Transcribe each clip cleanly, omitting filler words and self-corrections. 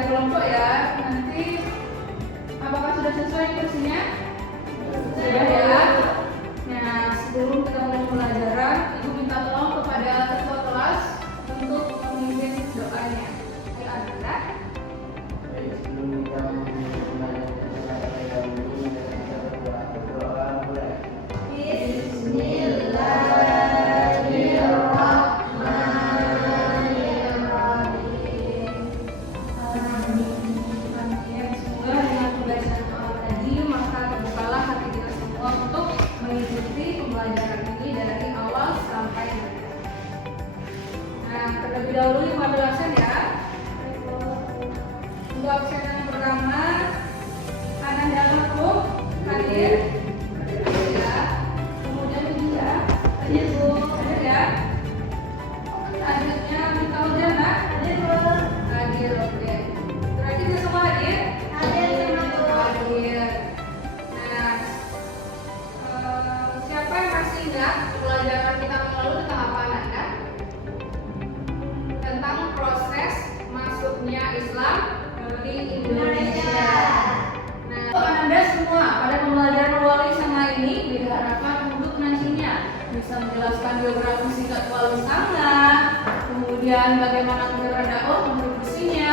kerja kelompok ya. Nanti apakah sudah sesuai kursinya? Sudah ya. Nah, sebelum kita mulai pembelajaran, Ibu minta tolong kepada ketua kelas untuk memimpin doanya. Ayo Anda. Baik, sebelum kita memulai pembelajaran kita berdoa mulai. Terlebih dahulu 15-an ya. Untuk absen yang pertama, Ananda Mahfud hadir. Ya. Kemudian juga hadir Bu, hadir ya. Selanjutnya Minta Ujana hadir Bu. Hadir, oke. Berarti kita semua hadir? Hadir. Nah, siapa yang masih ingat pelajaran kita lalu tentang apa Ananda? Tentang proses masuknya Islam di Indonesia. Nah, untuk Anda semua pada pembelajaran Wali Sanga ini diharapkan untuk nantinya bisa menjelaskan biografi singkat Wali Sanga, kemudian bagaimana cara dakwah kontribusinya,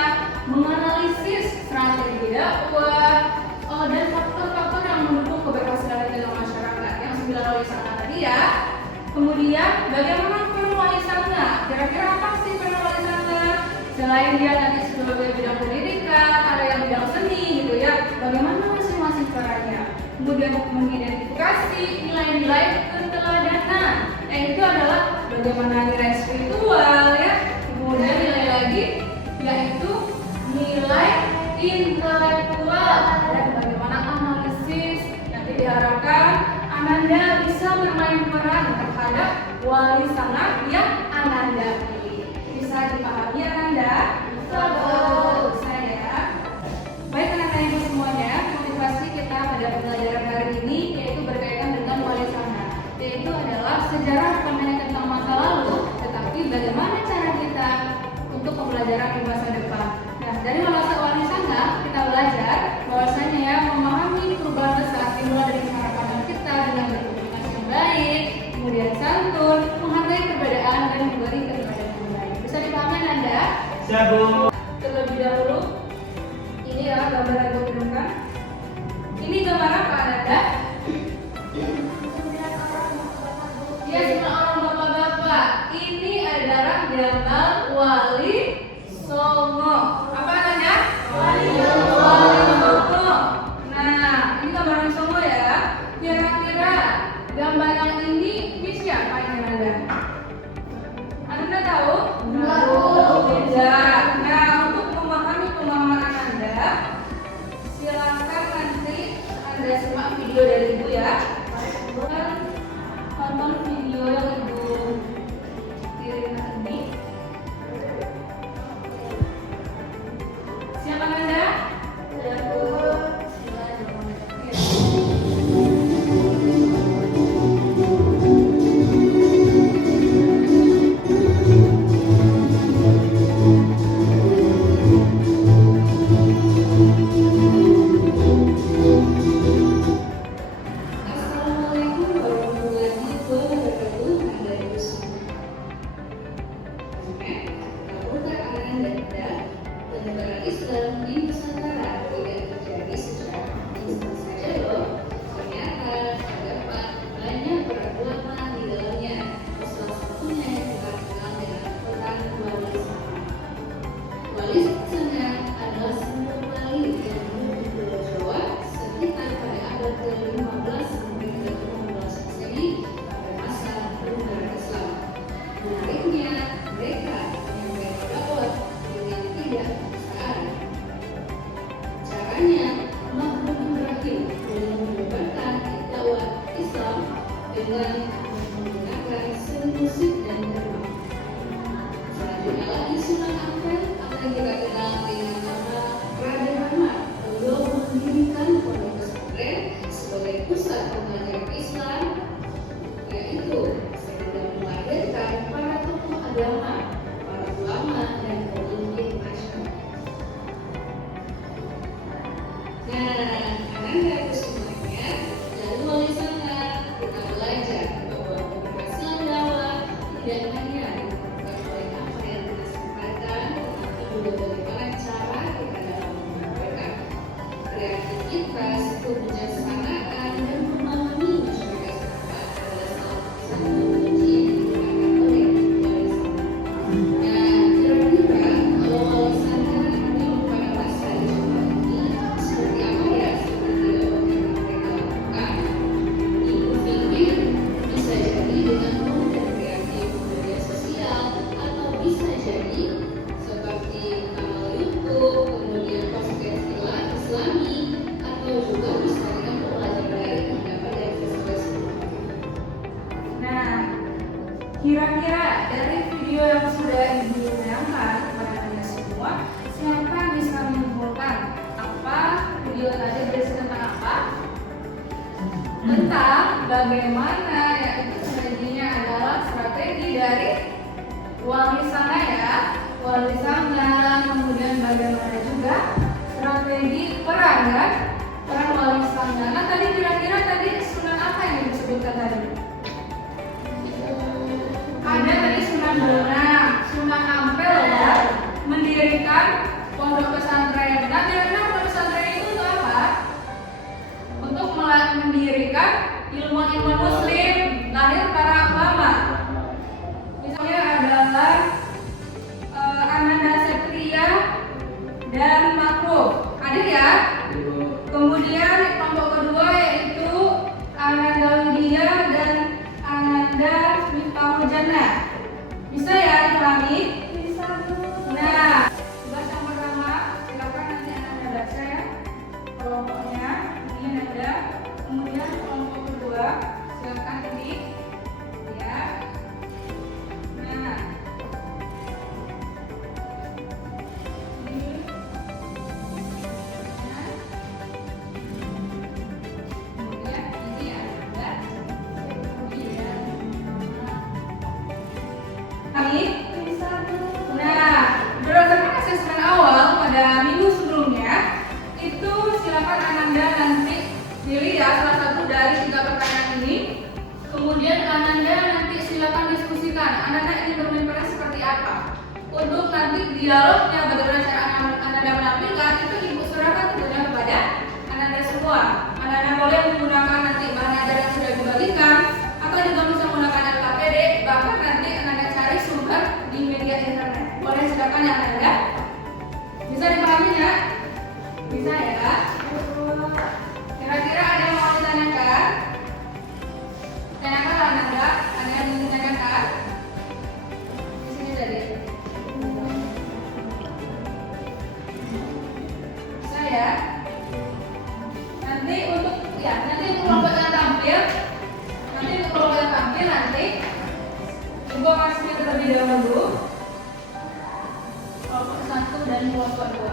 menganalisis strategi dakwah, dan faktor-faktor yang mendukung keberhasilan dalam masyarakat yang 9 Wali Sanga tadi ya. Kemudian bagaimana peran Wali Sanga? Kira-kira apa sih peran Wali Sanga? Selain dia nanti sebagai bidang pendidikan, ada yang bidang seni gitu ya. Bagaimana masing-masing perannya? Kemudian mengidentifikasi nilai-nilai keteladanan. Itu adalah bagaimana nilai spiritual ya. Kemudian nilai lagi yaitu nilai intelektual dan bagaimana analisis. Nanti diharapkan Ananda bisa bermain peran terhadap Wali Sanga yang Ananda pilih. Bisa dipahami Ananda? Bisa ya. Baik anak-anak ibu semuanya, motivasi kita pada pembelajaran hari ini yaitu berkaitan dengan Wali Sanga. Yaitu adalah sejarah bukan hanya tentang masa lalu, tetapi bagaimana cara kita untuk pembelajaran di masa depan. Nah, dari Wali Sanga kita belajar bahwasanya ya memahami perubahan besar dimulai dari cara pandang kita dengan berkomunikasi yang baik, kemudian santun, menghargai perbedaan dan memberi keberadaan yang baik. Bisa dipahami Anda? Siap Bu. Terlebih dahulu, ini ya gambar yang gue kirimkan. Ini gambar apa Anda? Ya, semua orang bapak-bapak. Ini adalah gambar Wali Songo. Apa Anda? Wali Songo. Nah, ini gambar Wali Songo ya. Kira-kira gambar yang ini siapa yang Anda? Anda tahu? Tidak. Nah, untuk memahami pemahaman Anda, silakan nanti Anda simak video dari Ibu ya. Tonton video yang Ibu kirim tadi. Siapa Anda? Silakan. Nah, anak-anak semuanya, jangan wali sangat kita belajar bahwa keberhasilan dakwah tidak hanya ditentukan oleh apa yang kita sampaikan, tetapi juga bagaimana cara kita dalam menyampaikan. Kreativitas, kebijaksanaan, dan memahami masyarakat setempat adalah salah satu kunci yang digunakan oleh wali sangat. Nah, kira-kira kalau wali sangat di pada masa digital ini seperti apa ya seperti yang mereka lakukan? Ibu pikir bisa jadi dengan konten kreatif media sosial atau bisa jadi seperti kanal YouTube, kemudian podcast Islami, atau juga bisa dengan pembelajaran daring yang dapat diakses oleh semua. Nah, kira-kira dari video yang sudah Ibu bayangkan kepada Anda semua, siapa bisa menyimpulkan apa video tadi berisi tentang apa? Tentang bagaimana yaitu strateginya adalah strategi dari wali sana ya, wali sana, kemudian bagaimana juga strategi peran kan, peran wali sana. Nah tadi kira-kira tadi sunan apa yang disebutkan tadi? Ada tadi Sunan Bonang, Sunan Ampel ya, mendirikan pondok pesantren. Nah, kira-kira pondok pesantren itu untuk apa? Untuk mendirikan ilmuwan muslim, lahir para ulama. Misalnya adalah Ananda Setria dan Makruf. Hadir ya? Kemudian kelompok kedua yaitu Ananda Widya dan Ananda Miftahul Jannah. Bisa ya dipahami? Bisa, Bu. Nah, tugas yang pertama silakan nanti Anda baca ya kelompoknya. Ini ada. Kemudian kelompok kedua silakan ini ya. Nah, ini. Nah. Kemudian ini ada. Kemudian nah, berdasarkan asesmen awal pada minggu sebelumnya, itu silakan Ananda nanti pilih ya salah satu dari 3 pertanyaan ini. Kemudian Ananda nanti silakan diskusikan. Ananda ingin bermain seperti apa? Untuk nanti dialognya bagaimana cara Ananda menampilkan itu Ibu serahkan tentunya kepada Ananda semua. Ananda boleh menggunakan nanti bahan ajar yang sudah dibagikan atau juga bisa menggunakan LKPD, bahkan nanti Ananda cari sumber di media internet. Boleh silakan ya Ananda. Bisa dipahami ya? Bisa ya? Kira-kira ada yang mau ditanyakan? Tanyakan Ananda, ada yang ingin ditanyakan? Di sini tadi. Bisa ya? Nanti untuk kelompok yang tampil, Ibu akan screen terlebih dahulu kelompok 1 dan kelompok 2.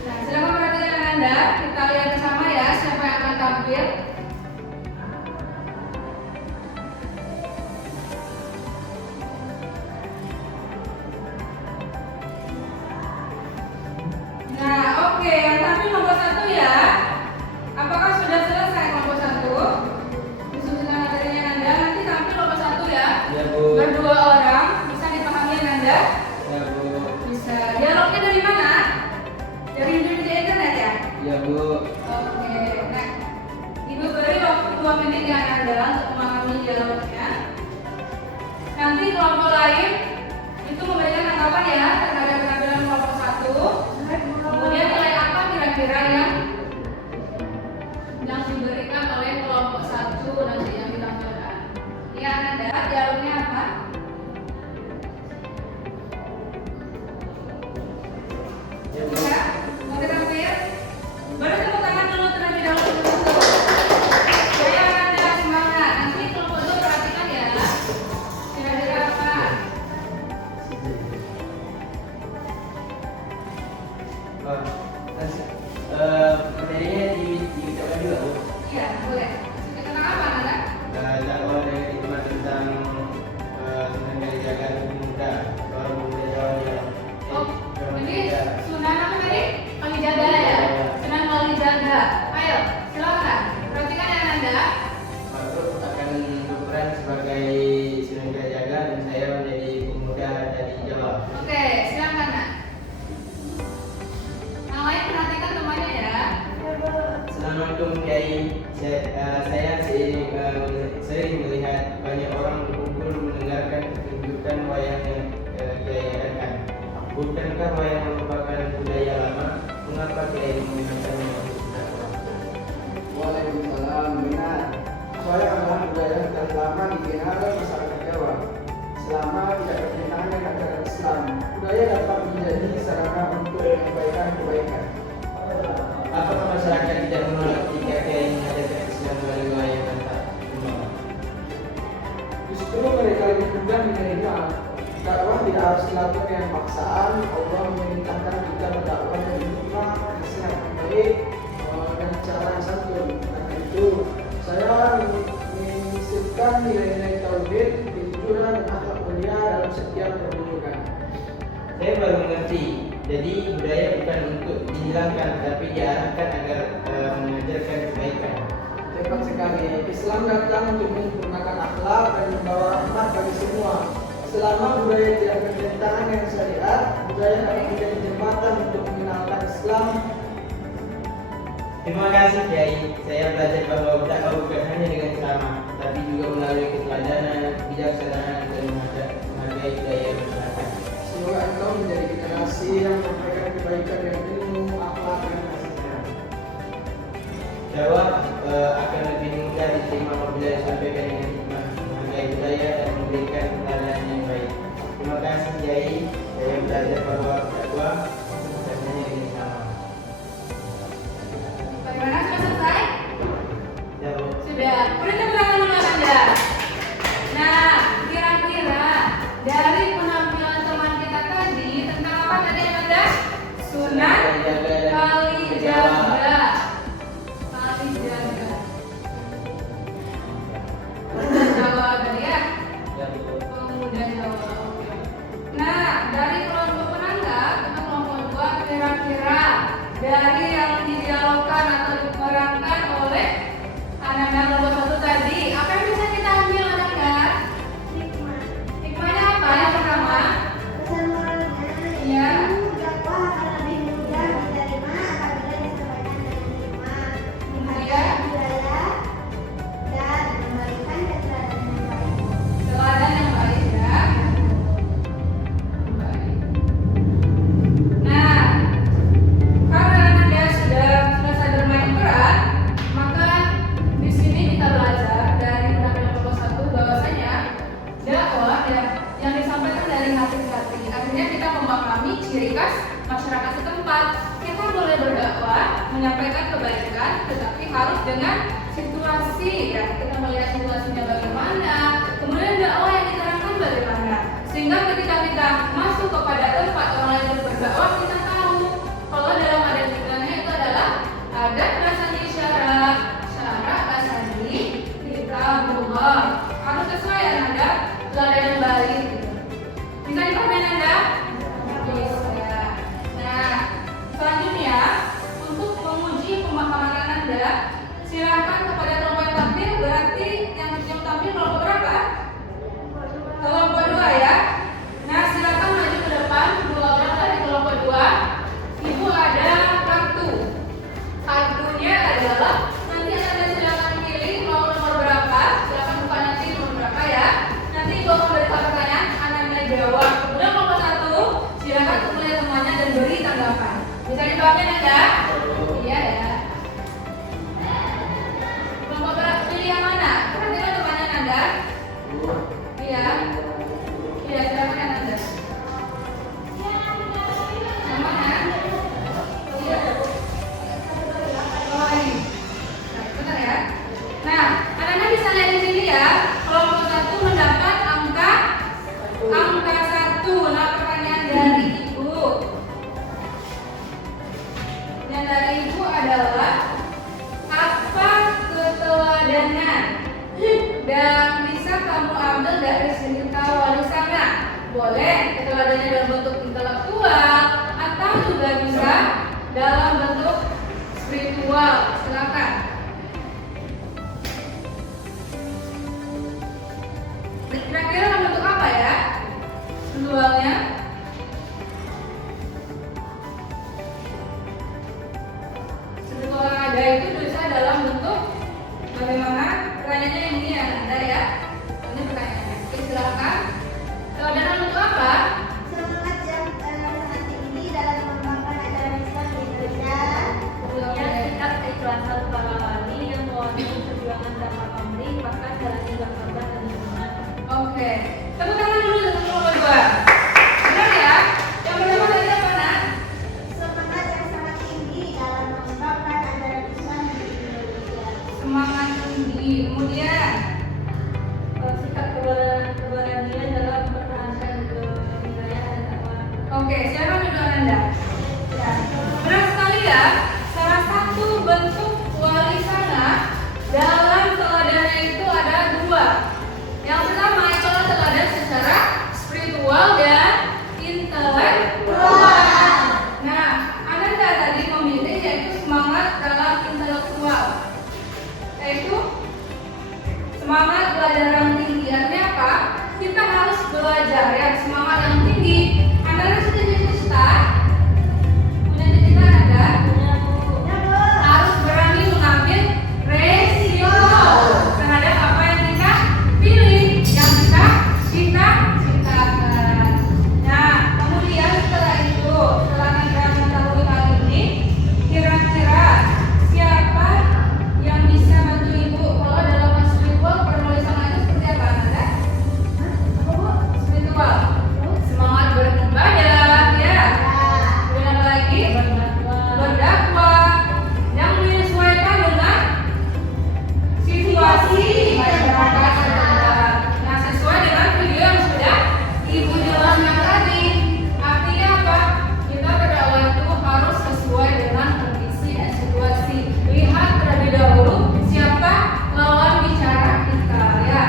Nah, silakan perhatikan Ananda. Kita lihat bersama ya siapa yang akan tampil. Nah, oke, yang tampil kelompok 1 ya. Apakah sudah selesai kelompok 1? Diskusikan materinya Ananda. Nanti tampil kelompok 1 ya. Ya, Bu. Berdua orang. Bisa dipahami Ananda? Ya, Bu. Bisa. Dialognya dari mana? Dari media internet ya? Ya, Bu. Oke. Nah, Ibu beri waktu 2 menit ya Ananda untuk memahami dialognya. Nanti kelompok lain itu memberikan tanggapan ya terhadap penampilan kelompok 1. Kemudian nilai apa kira-kira yang diberikan oleh kelompok 1 nanti yang ditampilkan. Ya Ananda, dialognya apa? Ya, Bu. Bisa? Mau ditampil? Baru tepuk tangan dulu terlebih dahulu. Saya Ananda, semangat. Nanti kelompok 2 perhatikan ya. Kira-kira apa? Pertanyaannya diucapkan juga, Bu. Iya, boleh. Tentang apa Ananda? Dakwah dari hikmah tentang Bukankah wayang merupakan budaya lama? Mengapa Kiai menggunakannya untuk berdakwah? Waalaikumsalam. Benar. Wayang adalah budaya yang telah lama dikenal masyarakat Jawa. Selama tidak bertentangan dengan ajaran Islam, budaya dapat menjadi sarana untuk menyampaikan kebaikan. Apakah masyarakat tidak menolak jika Kiai mengajarkan Islam melalui wayang dan tak menolak? Justru mereka lebih mudah menerima. Dakwah tidak harus dilakukan dengan paksaan. Allah memerintahkan kita berdakwah dengan hikmah, nasihat yang baik, dan cara yang santun. Karena itu, saya menyisipkan nilai-nilai tauhid, kejujuran, dan akhlak mulia dalam setiap pertunjukan. Saya baru mengerti. Jadi budaya bukan untuk dihilangkan, tapi diarahkan agar mengajarkan kebaikan. Tepat sekali. Islam datang untuk menyempurnakan akhlak dan membawa rahmat bagi semua. Selama budaya tidak bertentangan dengan syariat, budaya akan menjadi jembatan untuk mengenalkan Islam. Terima kasih Kiai. Saya belajar bahwa dakwah bukan hanya dengan ceramah, tapi juga melalui keteladanan, kebijaksanaan, dan menghargai budaya masyarakat. Semoga engkau menjadi generasi yang menyampaikan kebaikan dengan ilmu, akhlak, dan kasih sayang. Dakwah akan lebih mudah diterima apabila disampaikan dengan hikmah, menghargai budaya, dan memberikan keteladanan yang baik. Terima kasih Kiai. Saya belajar bahwa dakwah bukan hanya dengan ceramah. Bagaimana, sudah selesai? Ya, Bu. Sudah. Udah tepuk tangan dulu Anda. Nah, kira-kira dari penampilan teman kita tadi tentang apa tadi Anda? Sunnah Kalijaga. Kalijaga. Pemuda Jawa tadi ya? Ya, Bu. Pemuda Jawa. Oke. Nah, dari kelompok penanggap kita kelompok 2, kira-kira dari yang didialogkan atau diperankan oleh anak-anak kelompok 1 tadi, apa yang bisa kita ambil anak-anak? Hikmah. Hikmahnya apa? Yang pertama, Pesan moralnya Iya. yaitu dakwah akan lebih mudah diterima apabila disampaikan dengan hikmah, Iya. menghargai budaya, dan memberikan keteladanan yang baik. teladan yang baik ya. Baik. Nah, karena Anda sudah selesai bermain peran, maka di sini kita belajar dari penampilan kelompok 1 bahwasanya dakwah ya, yang disampaikan dari hati ke hati. Artinya kita memahami ciri khas masyarakat setempat. Kita boleh berdakwah, menyampaikan kebaikan, tetapi harus dengan situasi ya. Kita melihat situasinya bagaimana, kemudian dakwah yang diterangkan bagaimana. Sehingga ketika kita masuk kepada tempat orang lain berdakwah, kita tahu kalau dalam adat kitanya itu adalah adat bahasa isyarat, syarat bahasa kitabullah. Harus sesuai dengan adat teladan yang baik. Gitu. Bisa dipahami Anda? Bisa. Nah, selanjutnya untuk menguji pemahaman Anda, silakan kepada kelompok yang tampil. Berarti yang tampil kelompok berapa? Kelompok 2 ya. Nah, silakan maju ke depan 2 orang dari kelompok 2. Ibu ada kartu. Kartunya adalah nanti Anda silakan pilih mau nomor berapa. Silakan buka nanti nomor berapa ya. Nanti Ibu akan berikan pertanyaan, Anda jawab. Kemudian kelompok 1 silakan mulai semuanya dan beri tanggapan. Bisa dipahami Anda? Iya ya. Kelompok pilih yang mana? Perhatikan pertanyaan Anda. Iya. Iya, silakan Anda. Yang mana? Iya. Oh ini. Nah, benar ya. Nah, Anda bisa lihat di sini ya. Kelompok 1 mendapat angka 1. Nah, pertanyaan dari Ibu. Yang dari Ibu adalah apa keteladanan dan bisa kamu ambil dari cerita wali sana? Boleh keteladanannya dalam bentuk intelektual atau juga bisa dalam bentuk spiritual. Silakan. Kira-kira dalam bentuk apa ya? Visualnya? Spiritual yang ada itu bisa dalam bentuk bagaimana? Pertanyaannya ini ya Anda ya. Ini pertanyaannya. Oke, silakan. Teladan dalam bentuk apa? Semangat yang Tepuk tangan dulu untuk nomor 2. Benar ya? Yang pertama tadi apa, Nak? Semangat yang sangat tinggi dalam mengembangkan ajaran Islam di Indonesia. Semangat tinggi. Kemudian sikap keberanian dalam mempertahankan wilayah dan takwa. Oke, siapa dulu Anda? Ya, benar sekali ya. Salah satu bentuk wali sana dalam teladannya itu ada 2. Yang pertama itu adalah teladan secara spiritual dan intelektual. Nah, Ananda tadi memilih yaitu semangat dalam intelektual, yaitu semangat belajar yang tinggi. Artinya apa? Kita harus belajar ya, semangat yang tinggi. Ananda sudah cita-cita? Punya cita-cita Ananda? Harus berani mengambil resiko terhadap apa yang kita pilih, yang kita cita-citakan. Nah, kemudian setelah itu, setelah kita mengetahui hal ini, kira-kira siapa yang bisa bantu ibu kalau dalam hal spiritual penulisan itu seperti apa Anda? Spiritual, semangat beribadah, ya. Kemudian apa lagi? Berdakwah yang menyesuaikan dengan situasi masyarakat setempat. Nah, sesuai dengan video yang sudah ibu jelaskan tadi. Artinya apa? Kita berdakwah itu harus sesuai dengan kondisi dan situasi. Lihat terlebih dahulu siapa lawan bicara kita, ya.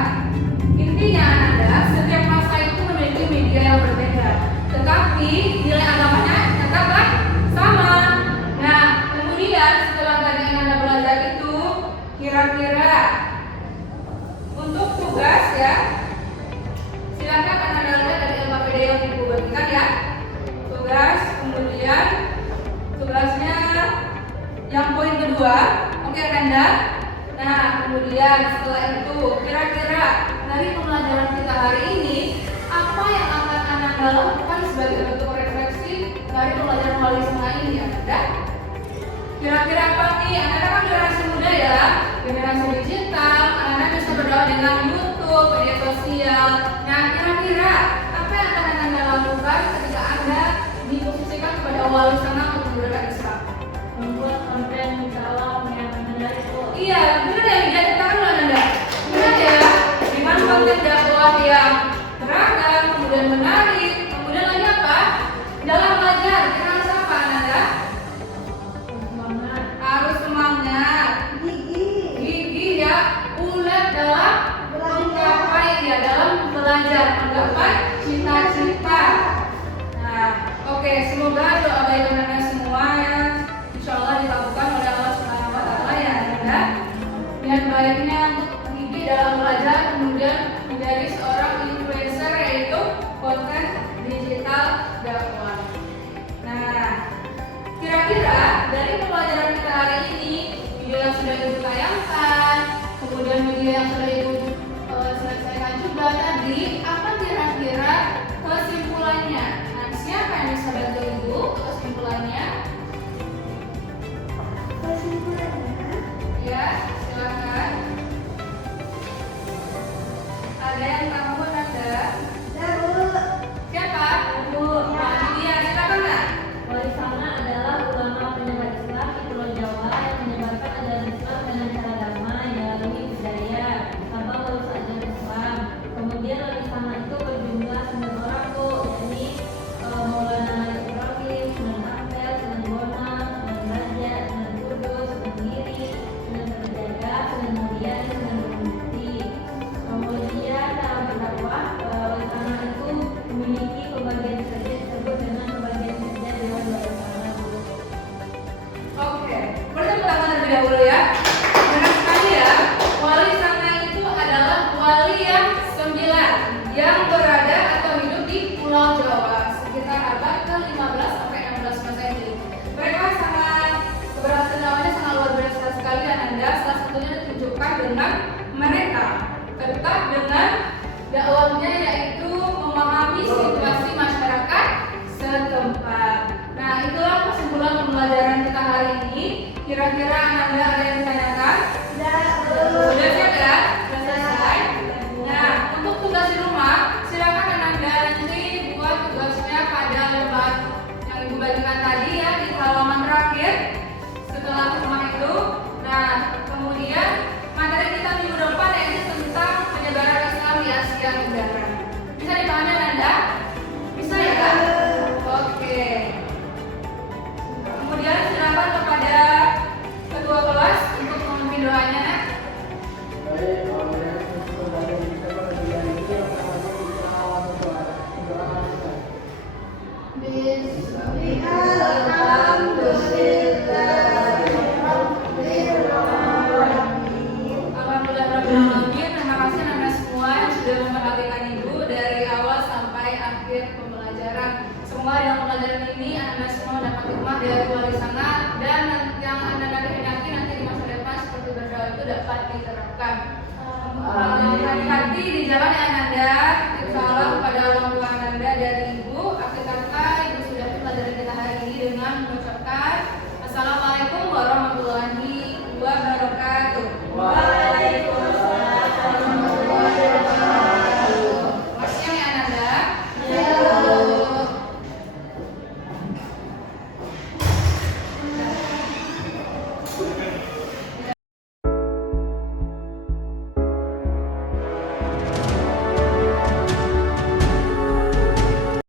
Intinya adalah setiap masa itu memiliki media yang berbeda, tetapi nilai agamanya tetaplah sama. Nah, kemudian setelah tadi yang Anda belajar itu, kira-kira untuk tugas ya, silakan Anda lihat dari LKPD yang ibu berikan ya. Tugas, kemudian tugasnya yang poin kedua, oke Anda. Nah, kemudian setelah itu, kira-kira dari pembelajaran kita hari ini, apa yang akan Anda lakukan sebagai bentuk refleksi dari pembelajaran wali sama ini ya Anda? Kira-kira apa nih? Anda kan generasi muda ya, generasi digital, Anda bisa berdoa dengan YouTube, media sosial. Nah, kira-kira apa yang akan Anda lakukan ketika Anda diposisikan kepada wali sana untuk menyebarkan Islam? Membuat konten dakwah yang menarik. Iya, benar ya, tidak ketahuan Anda. Benar ya, dengan konten dakwah yang beragam, kemudian menarik, kemudian lagi apa? Dalam belajar, kita harus apa Anda? Semangat. Harus semangat, gigih ya, ulet dalam menggapai ya, dalam belajar, menggapai cita-cita. Nah, oke, semoga doa baik Anda semua ya, insya Allah dilakukan oleh Allah Subhanahu Wa Taala ya Anda. Dan baiknya untuk gigih dalam belajar, kemudian menjadi seorang influencer yaitu konten digital dakwah. Nah, kira-kira dari pembelajaran kita hari ini, video yang sudah ibu tayangkan, kemudian video yang sudah ibu selesaikan juga tadi, apa kira-kira kesimpulannya? Nah, siapa yang bisa bantu ibu kesimpulannya? Ya, silakan. Ada yang tahu Anda? Siapa? Ibu, Iya, silakan Nak. wali sana adalah ulama penyebar Islam di Pulau Jawa yang menyebarkan ajaran Islam dengan cara damai melalui budaya tanpa merusak ajaran Islam. Kemudian wali sana itu berjumlah 9 orang tuh, yakni Maulana Ibrahim, Sunan Ampel, Sunan Bonang, Sunan Raja, Sunan Kudus, Sunan Giri, Sunan Terjaga, Sunan Muria, dan Sunan Bukti. Kemudian dalam berdakwah, wali sana itu memiliki pembagian kerja disebut dengan pembagian kerja Dewan Wali Sana. Oke, bertepuk tangan terlebih dahulu ya. Benar sekali ya, wali sana itu adalah wali yang 9 yang berada atau hidup di Pulau Jawa sekitar abad ke-15 sampai 16 Masehi. Mereka sangat keberhasilannya sangat luar biasa sekali dan Anda salah satunya ditunjukkan dengan mereka tetap dengan dakwahnya yaitu memahami situasi masyarakat setempat. Nah, itulah kesimpulan pembelajaran kita hari ini. Kira-kira Anda ada yang ditanyakan? Sudah siap ya? Sudah selesai? Nah, untuk tugas di rumah akhir pembelajaran. Semoga dengan pembelajaran ini Anda semua dapat hikmah dari wali sangat, dan yang Anda kehendaki nanti di masa depan seperti berdoa itu dapat diterapkan. Hati-hati di jalan yang Anda.